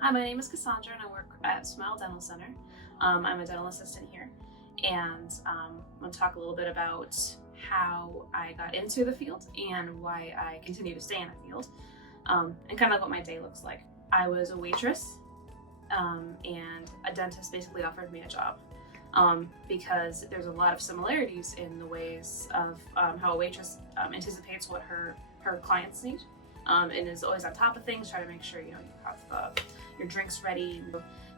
Hi, my name is Cassandra and I work at Smile Dental Center. I'm a dental assistant here, and I'm going to talk a little bit about how I got into the field and why I continue to stay in the field, and kind of what my day looks like. I was a waitress, and a dentist basically offered me a job because there's a lot of similarities in the ways of how a waitress anticipates what her clients need. And is always on top of things, try to make sure you have your drinks ready.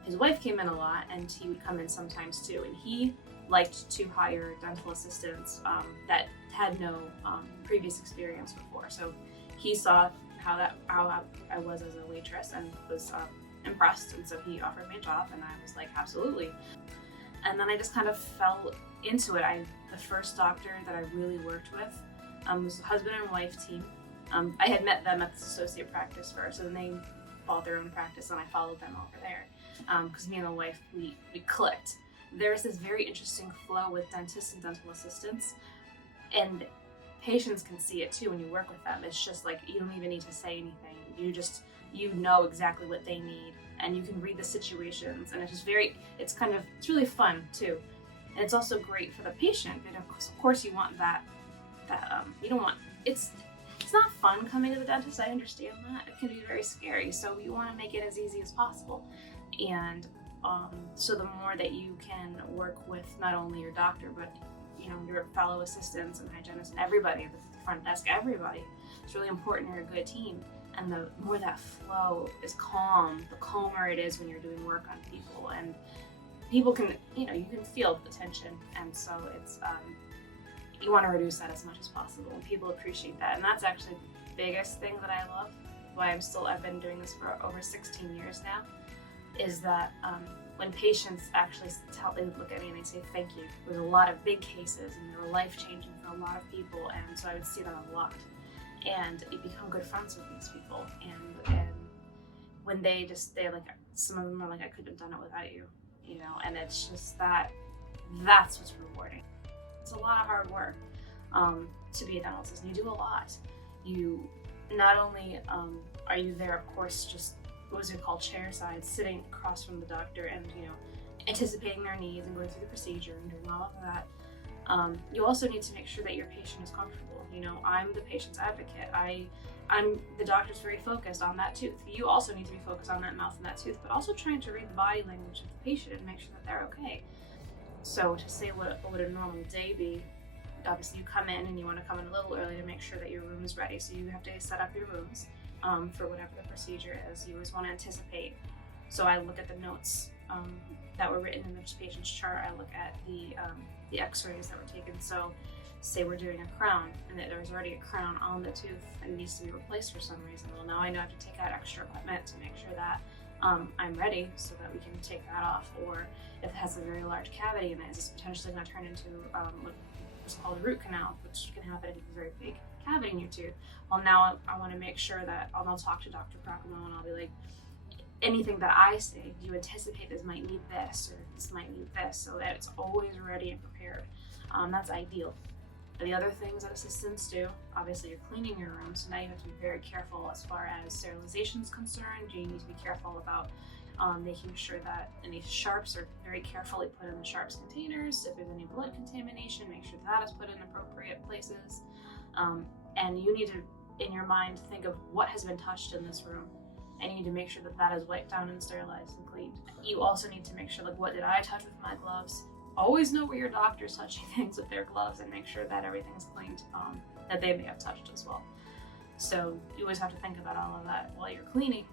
His wife came in a lot, and he would come in sometimes too. And he liked to hire dental assistants that had no previous experience before. So he saw how I was as a waitress and was impressed, and so he offered me a job, and I was like, absolutely. And then I just kind of fell into it. The first doctor that I really worked with was a husband and wife team. I had met them at this associate practice first, and then they bought their own practice, and I followed them over there because me and the wife, we clicked. There's this very interesting flow with dentists and dental assistants, and patients can see it too when you work with them. It's just like you don't even need to say anything. You know exactly what they need, and you can read the situations, and it's really fun too. And it's also great for the patient, but of course you want that you don't want it's not fun coming to the dentist. I understand that. It can be very scary. So you want to make it as easy as possible. And so the more that you can work with not only your doctor, but your fellow assistants and hygienists and everybody at the front desk, everybody, it's really important you're a good team. And the more that flow is calm, the calmer it is when you're doing work on people. And people can, you can feel the tension. And so it's, you want to reduce that as much as possible, and people appreciate that. And that's actually the biggest thing that I love, why I've been doing this for over 16 years now, is that when patients actually they look at me and they say thank you. There's a lot of big cases, and they're life-changing for a lot of people, and so I would see that a lot. And you become good friends with these people, and when they're like, some of them are like, I couldn't have done it without you, and it's just that's what's rewarding. It's a lot of hard work to be a dental assistant. You do a lot. You not only are you there, of course, just what is it called, chairside, sitting across from the doctor and anticipating their needs and going through the procedure and doing all of that. You also need to make sure that your patient is comfortable. I'm the patient's advocate. I'm the doctor's very focused on that tooth. You also need to be focused on that mouth and that tooth, but also trying to read the body language of the patient and make sure that they're okay. So to say what would a normal day be, obviously you come in and you want to come in a little early to make sure that your room is ready. So you have to set up your rooms for whatever the procedure is. You always want to anticipate. So I look at the notes that were written in the patient's chart. I look at the x-rays that were taken. So say we're doing a crown and that there's already a crown on the tooth and it needs to be replaced for some reason. Well, now I know I have to take out extra equipment to make sure that I'm ready so that we can take that off. Or if it has a very large cavity in it, is this potentially going to turn into what's called a root canal, which can happen if you have a very big cavity in your tooth. Well, now I want to make sure that I'll talk to Dr. Procamo and I'll be like, anything that I say, do you anticipate this might need this or this might need this, so that it's always ready and prepared. That's ideal. The other things that assistants do, obviously you're cleaning your room, so now you have to be very careful as far as sterilization is concerned. You need to be careful about making sure that any sharps are very carefully put in the sharps containers. If there's any blood contamination, make sure that is put in appropriate places. And you need to, in your mind, think of what has been touched in this room, and you need to make sure that that is wiped down and sterilized and cleaned. You also need to make sure, like, what did I touch with my gloves? Always know where your doctor's touching things with their gloves, and make sure that everything is cleaned, that they may have touched as well. So you always have to think about all of that while you're cleaning.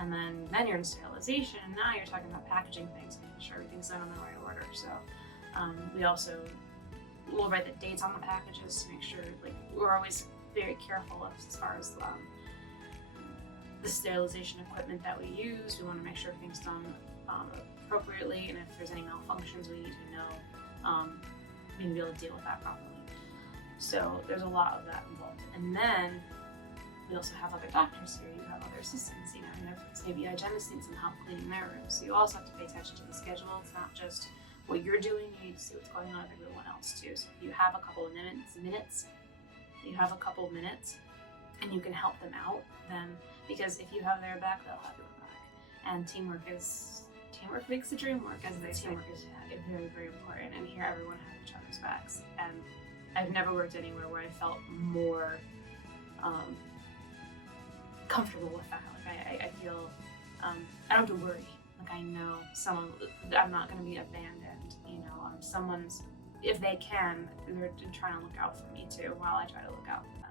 And then you're in sterilization, and now you're talking about packaging things, making sure everything's done in the right order. So we also will write the dates on the packages to make sure, like, we're always very careful as far as the sterilization equipment that we use. We want to make sure everything's done appropriately, and if there's any malfunctions, we need to know, we need to be able to deal with that properly. So there's a lot of that involved. And then we also have other doctors here, you have other assistants, maybe hygienists need some help cleaning their rooms. So you also have to pay attention to the schedule. It's not just what you're doing, you need to see what's going on with everyone else too. So if you have a couple of minutes, and you can help them out, then, because if you have their back, they'll have your back. And teamwork makes the dream work, as they say. Teamwork is Very, very important. And here, everyone has each other's backs. And I've never worked anywhere where I felt more comfortable with that. Like I feel I don't have to worry. Like I know I'm not going to be abandoned. You know, someone's, if they can, they're trying to look out for me too, while I try to look out for